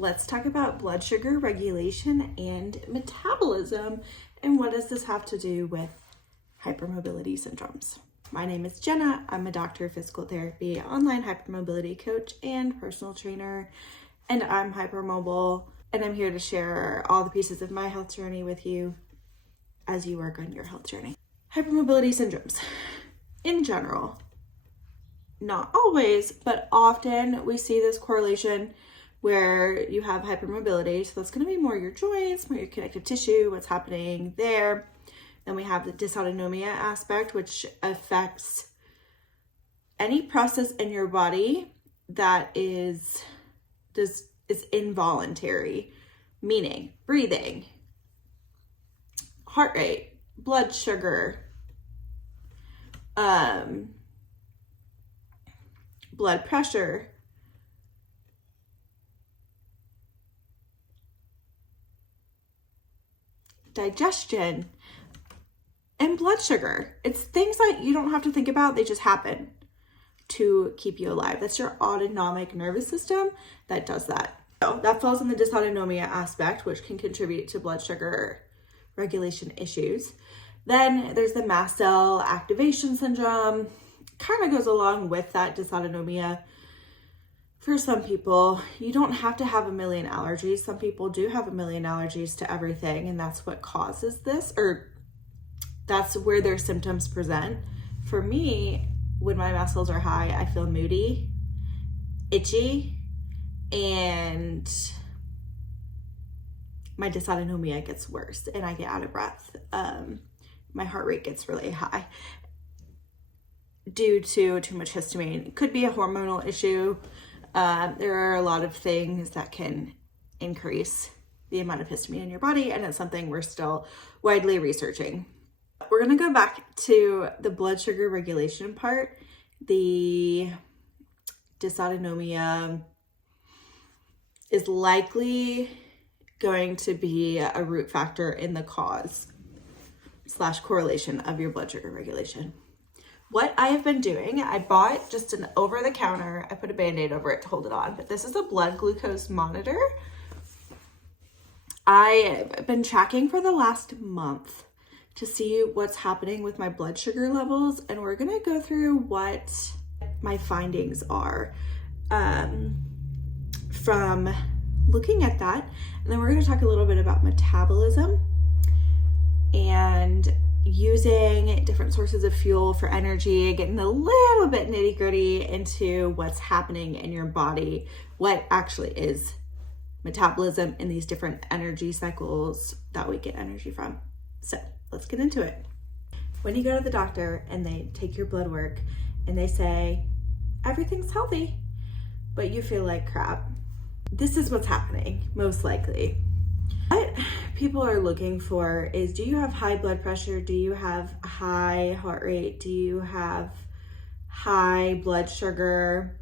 Let's talk about blood sugar regulation and metabolism, and what does this have to do with hypermobility syndromes. My name is Jenna. I'm a doctor of physical therapy, online hypermobility coach, and personal trainer, and I'm hypermobile, and I'm here to share all the pieces of my health journey with you as you work on your health journey. Hypermobility syndromes, in general, not always, but often we see this correlation where you have hypermobility. So that's going to be more your joints, more your connective tissue, what's happening there. Then we have the dysautonomia aspect, which affects any process in your body that is involuntary, meaning breathing, heart rate, blood sugar, blood pressure, digestion, and blood sugar. It's things that you don't have to think about, they just happen to keep you alive. That's your autonomic nervous system that does that. So that falls in the dysautonomia aspect, which can contribute to blood sugar regulation issues. Then there's the mast cell activation syndrome. Kind of goes along with that dysautonomia. For some people, you don't have to have a million allergies. Some people do have a million allergies to everything, and that's what causes this, or that's where their symptoms present. For me, when my mast cells are high, I feel moody, itchy, and my dysautonomia gets worse, and I get out of breath. My heart rate gets really high due to too much histamine. It could be a hormonal issue. There are a lot of things that can increase the amount of histamine in your body, and it's something we're still widely researching. We're going to go back to the blood sugar regulation part. The dysautonomia is likely going to be a root factor in the cause/correlation of your blood sugar regulation. What I have been doing, I bought just an over-the-counter, I put a Band-Aid over it to hold it on, but this is a blood glucose monitor. I've been tracking for the last month to see what's happening with my blood sugar levels, and we're gonna go through what my findings are from looking at that. And then we're gonna talk a little bit about metabolism and using different sources of fuel for energy, getting a little bit nitty-gritty into what's happening in your body, what actually is metabolism in these different energy cycles that we get energy from. So let's get into it. When you go to the doctor and they take your blood work and they say, everything's healthy, but you feel like crap, this is what's happening, most likely. What people are looking for is, do you have high blood pressure? Do you have high heart rate? Do you have high blood sugar?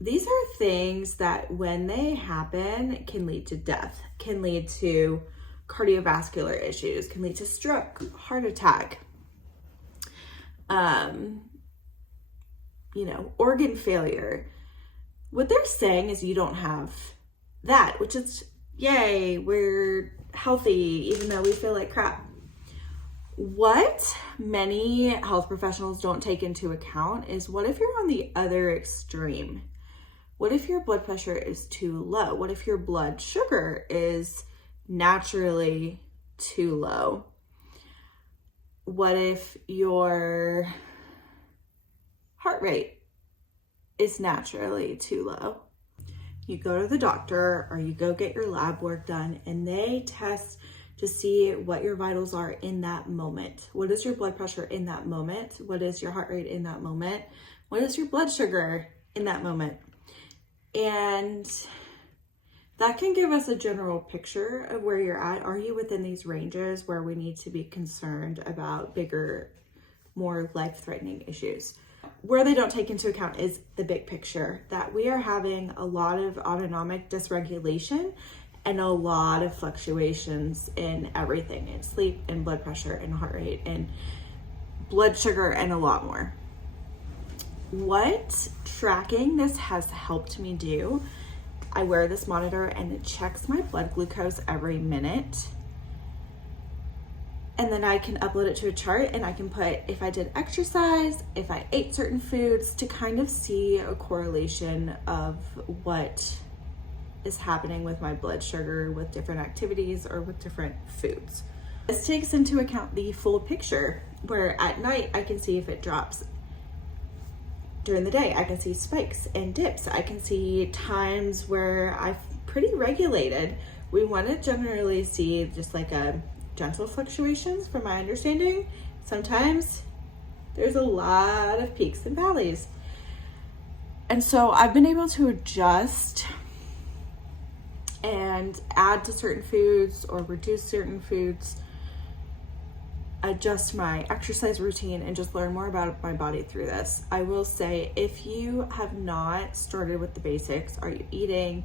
These are things that when they happen can lead to death, can lead to cardiovascular issues, can lead to stroke, heart attack, organ failure. What they're saying is you don't have that, which is yay, we're healthy, even though we feel like crap. What many health professionals don't take into account is, what if you're on the other extreme? What if your blood pressure is too low? What if your blood sugar is naturally too low? What if your heart rate is naturally too low? You go to the doctor or you go get your lab work done, and they test to see what your vitals are in that moment. What is your blood pressure in that moment? What is your heart rate in that moment? What is your blood sugar in that moment? And that can give us a general picture of where you're at. Are you within these ranges where we need to be concerned about bigger, more life-threatening issues? Where they don't take into account is the big picture, that we are having a lot of autonomic dysregulation and a lot of fluctuations in everything, in sleep and blood pressure and heart rate and blood sugar and a lot more. What tracking this has helped me do I wear this monitor and it checks my blood glucose every minute. And then I can upload it to a chart and I can put if I did exercise, if I ate certain foods, to kind of see a correlation of what is happening with my blood sugar with different activities or with different foods. This takes into account the full picture, where at night I can see if it drops. During the day, I can see spikes and dips. I can see times where I've pretty regulated. We want to generally see just like a gentle fluctuations, from my understanding. Sometimes there's a lot of peaks and valleys. And so I've been able to adjust and add to certain foods or reduce certain foods, adjust my exercise routine, and just learn more about my body through this. I will say, if you have not started with the basics, are you eating?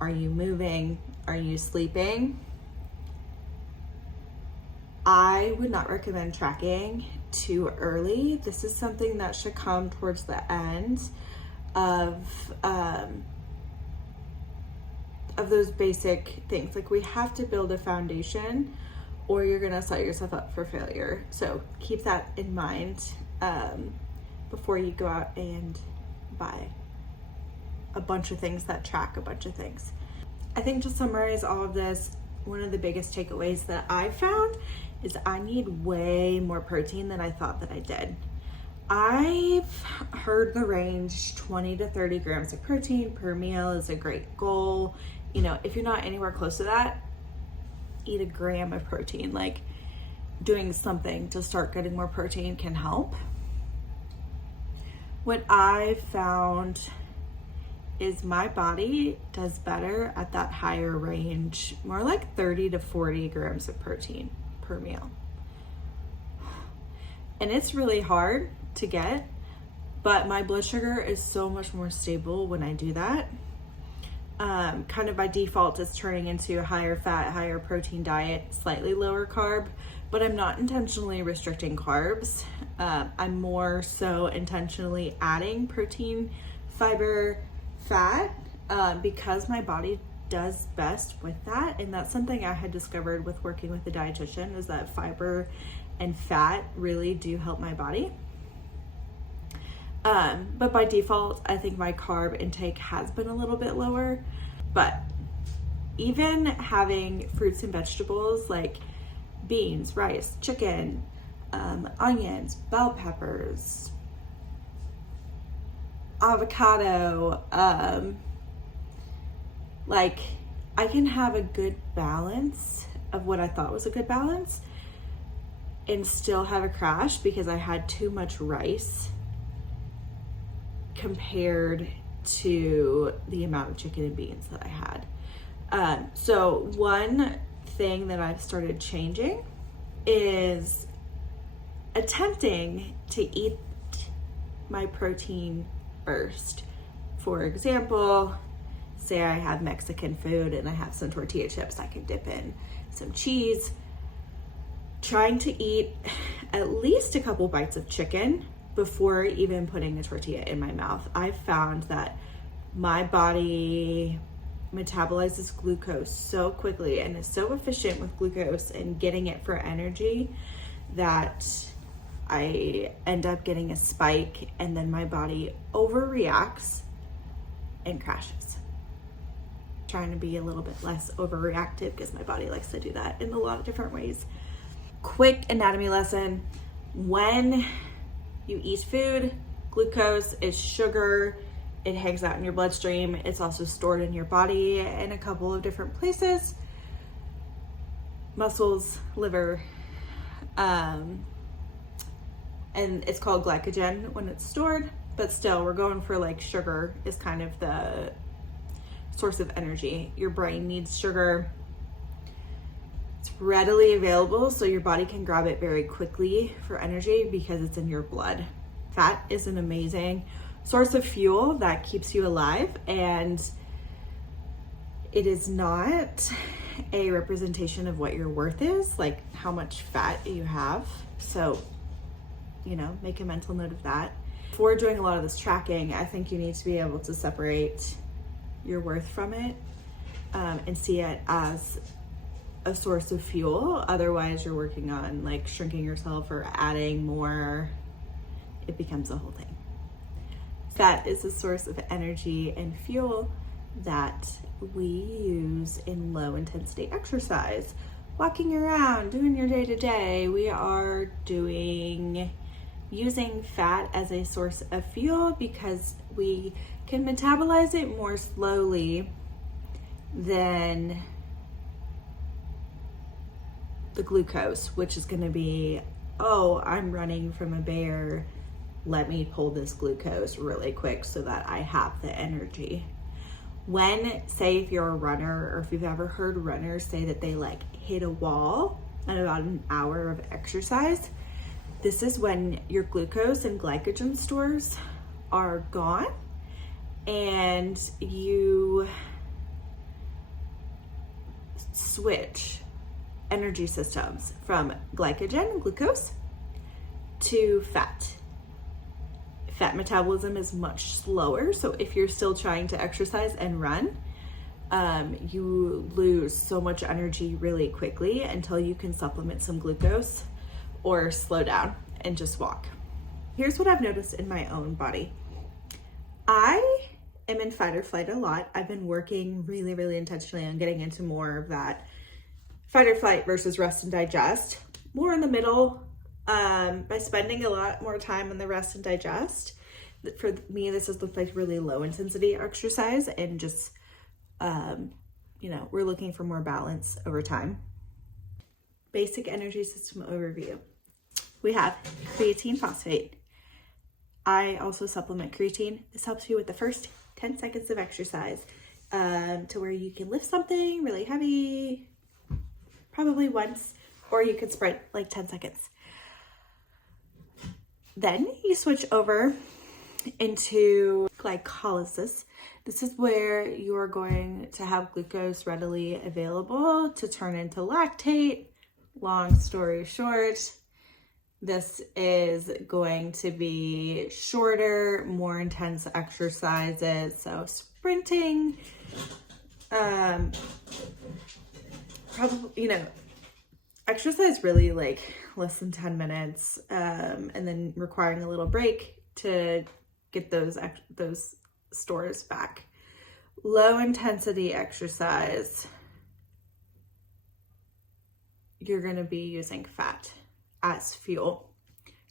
Are you moving? Are you sleeping? I would not recommend tracking too early. This is something that should come towards the end of those basic things. Like, we have to build a foundation or you're gonna set yourself up for failure. So keep that in mind before you go out and buy a bunch of things that track a bunch of things. I think to summarize all of this, one of the biggest takeaways that I found is I need way more protein than I thought that I did. I've heard the range 20 to 30 grams of protein per meal is a great goal. You know, if you're not anywhere close to that, eat a gram of protein. Like, doing something to start getting more protein can help. What I found is my body does better at that higher range, more like 30 to 40 grams of protein per meal. And it's really hard to get, but my blood sugar is so much more stable when I do that. Kind of by default, it's turning into a higher fat, higher protein diet, slightly lower carb, but I'm not intentionally restricting carbs. I'm more so intentionally adding protein, fiber, fat, because my body does best with that. And that's something I had discovered with working with the dietitian, is that fiber and fat really do help my body. But by default, I think my carb intake has been a little bit lower. But even having fruits and vegetables like beans, rice, chicken, onions, bell peppers, avocado, like, I can have a good balance of what I thought was a good balance and still have a crash because I had too much rice compared to the amount of chicken and beans that I had. So one thing that I've started changing is attempting to eat my protein first. For example, say I have Mexican food and I have some tortilla chips I can dip in some cheese. Trying to eat at least a couple bites of chicken before even putting a tortilla in my mouth. I've found that my body metabolizes glucose so quickly and is so efficient with glucose and getting it for energy that I end up getting a spike, and then my body overreacts and crashes. Trying to be a little bit less overreactive because my body likes to do that in a lot of different ways. Quick anatomy lesson: when you eat food, glucose is sugar. It hangs out in your bloodstream. It's also stored in your body in a couple of different places: muscles, liver, and it's called glycogen when it's stored. But still, we're going for, like, sugar is kind of the source of energy. Your brain needs sugar. It's readily available, so your body can grab it very quickly for energy because it's in your blood. Fat is an amazing source of fuel that keeps you alive, and it is not a representation of what your worth is, like how much fat you have. So, you know, make a mental note of that. Before doing a lot of this tracking, I think you need to be able to separate your worth from it, and see it as a source of fuel. Otherwise, you're working on like shrinking yourself or adding more. It becomes a whole thing. Fat is a source of energy and fuel that we use in low intensity exercise. Walking around, doing your day-to-day, we are using fat as a source of fuel because we can metabolize it more slowly than the glucose, which is going to be, oh, I'm running from a bear, let me pull this glucose really quick so that I have the energy. When, say, if you're a runner, or if you've ever heard runners say that they like hit a wall at about an hour of exercise, this is when your glucose and glycogen stores are gone and you switch energy systems from glycogen, glucose, to fat. Fat metabolism is much slower, so if you're still trying to exercise and run, you lose so much energy really quickly until you can supplement some glucose or slow down and just walk. Here's what I've noticed in my own body. I am in fight or flight a lot. I've been working really, really intentionally on getting into more of that fight or flight versus rest and digest, more in the middle, by spending a lot more time on the rest and digest. For me, this has looked like really low intensity exercise and just, we're looking for more balance over time. Basic energy system overview. We have creatine phosphate. I also supplement creatine. This helps you with the first 10 seconds of exercise, to where you can lift something really heavy, probably once, or you can sprint like 10 seconds. Then you switch over into glycolysis. This is where you're going to have glucose readily available to turn into lactate. Long story short, this is going to be shorter, more intense exercises. So sprinting, probably, exercise really like less than 10 minutes, and then requiring a little break to get those stores back. Low intensity exercise, you're going to be using fat as fuel,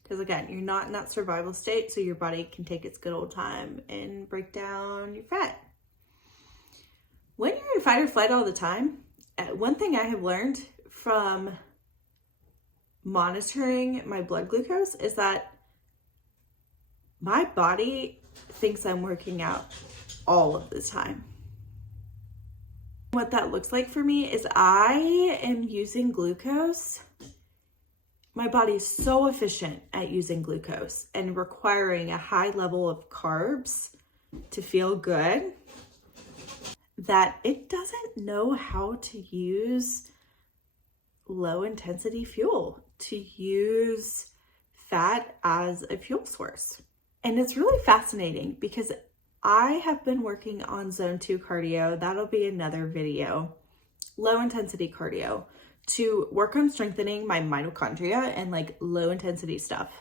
because again, you're not in that survival state, so your body can take its good old time and break down your fat. When you're in fight or flight all the time, one thing I have learned from monitoring my blood glucose is that my body thinks I'm working out all of the time. What that looks like for me is I am using glucose. My body is so efficient at using glucose and requiring a high level of carbs to feel good that it doesn't know how to use low intensity fuel, to use fat as a fuel source. And it's really fascinating because I have been working on zone 2 cardio. That'll be another video. Low intensity cardio to work on strengthening my mitochondria and like low intensity stuff.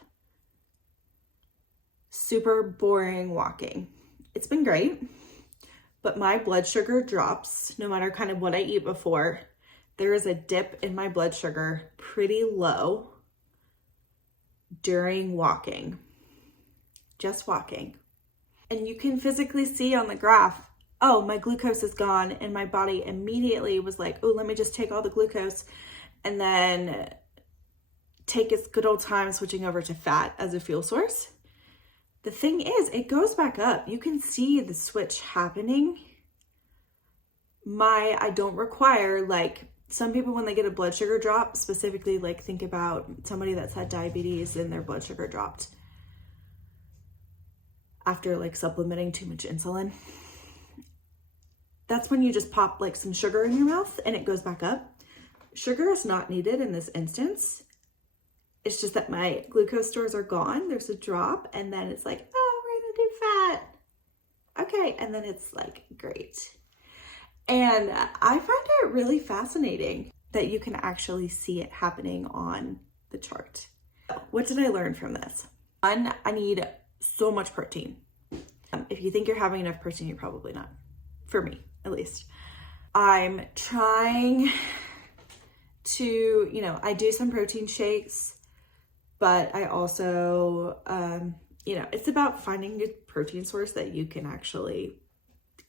Super boring walking. It's been great, but my blood sugar drops no matter kind of what I eat before. There is a dip in my blood sugar pretty low during walking, just walking. And you can physically see on the graph, oh, my glucose is gone. And my body immediately was like, oh, let me just take all the glucose and then take its good old time switching over to fat as a fuel source. The thing is, it goes back up. You can see the switch happening. I don't require, like, some people when they get a blood sugar drop, specifically like think about somebody that's had diabetes and their blood sugar dropped after like supplementing too much insulin. That's when you just pop like some sugar in your mouth and it goes back up. Sugar is not needed in this instance. It's just that my glucose stores are gone. There's a drop and then it's like, oh, we're gonna do fat. okay, and then it's like, great. And I find it really fascinating that you can actually see it happening on the chart. What did I learn from this? One, I need so much protein. If you think you're having enough protein, you're probably not. For me, at least. I'm trying to, I do some protein shakes, but I also, it's about finding a protein source that you can actually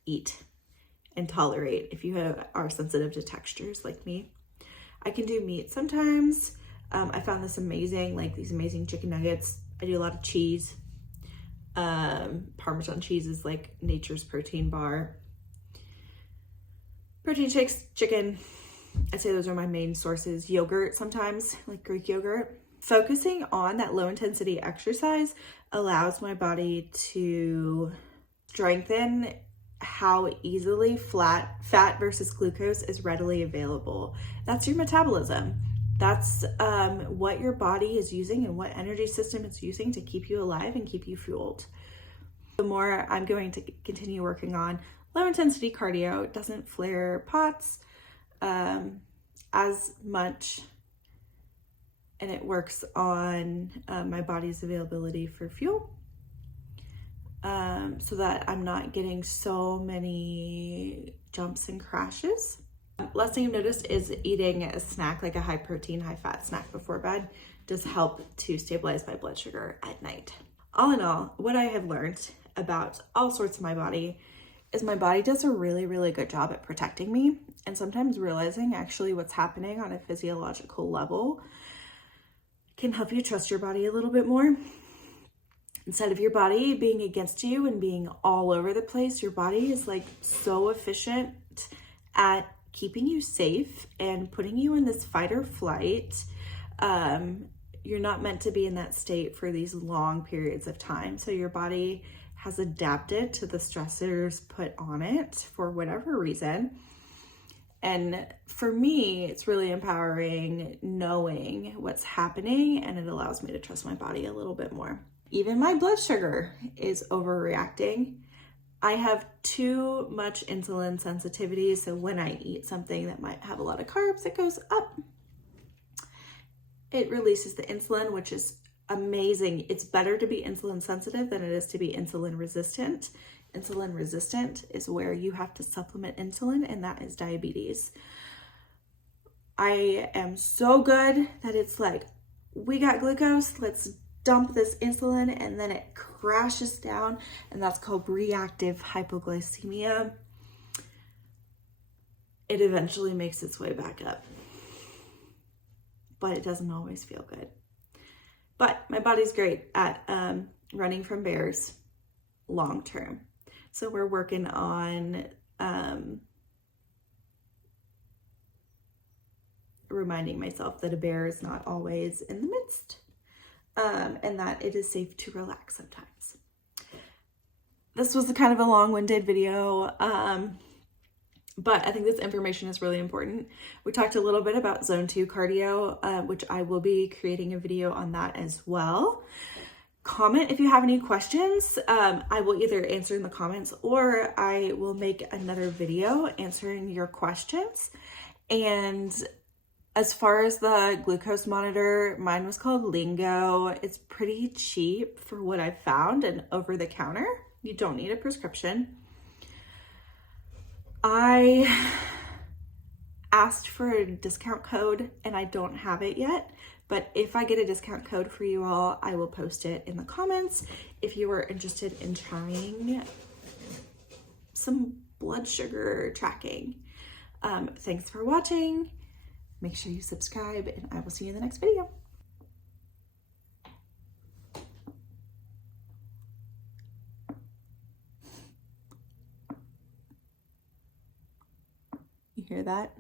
eat and tolerate if you are sensitive to textures like me. I can do meat sometimes. I found this amazing, like these amazing chicken nuggets. I do a lot of cheese. Parmesan cheese is like nature's protein bar. Protein shakes, chicken. I'd say those are my main sources. Yogurt sometimes, like Greek yogurt. Focusing on that low intensity exercise allows my body to strengthen how easily fat versus glucose is readily available. That's your metabolism. That's what your body is using and what energy system it's using to keep you alive and keep you fueled. The more I'm going to continue working on low intensity cardio, it doesn't flare POTS as much, and it works on my body's availability for fuel, so that I'm not getting so many jumps and crashes. Last thing I've noticed is eating a snack, like a high protein, high fat snack before bed, does help to stabilize my blood sugar at night. All in all, what I have learned about all sorts of my body is my body does a really, really good job at protecting me, and sometimes realizing actually what's happening on a physiological level can help you trust your body a little bit more. Instead of your body being against you and being all over the place, your body is like so efficient at keeping you safe and putting you in this fight or flight. You're not meant to be in that state for these long periods of time. So your body has adapted to the stressors put on it for whatever reason. And for me, it's really empowering knowing what's happening, and it allows me to trust my body a little bit more. Even my blood sugar is overreacting. I have too much insulin sensitivity, so when I eat something that might have a lot of carbs, it goes up. It releases the insulin, which is amazing. It's better to be insulin sensitive than it is to be insulin resistant. Insulin resistant is where you have to supplement insulin, and that is diabetes. I am so good that it's like, we got glucose, let's dump this insulin, and then it crashes down, and that's called reactive hypoglycemia. It eventually makes its way back up, but it doesn't always feel good. But my body's great at running from bears long term. So we're working on reminding myself that a bear is not always in the midst, and that it is safe to relax sometimes. This was kind of a long-winded video, but I think this information is really important. We talked a little bit about zone 2 cardio, which I will be creating a video on that as well. Comment if you have any questions. I will either answer in the comments, or I will make another video answering your questions. And as far as the glucose monitor, mine was called Lingo. It's pretty cheap for what I've found, and over the counter. You don't need a prescription. I asked for a discount code and I don't have it yet, but if I get a discount code for you all, I will post it in the comments if you are interested in trying some blood sugar tracking. Thanks for watching. Make sure you subscribe, and I will see you in the next video. You hear that?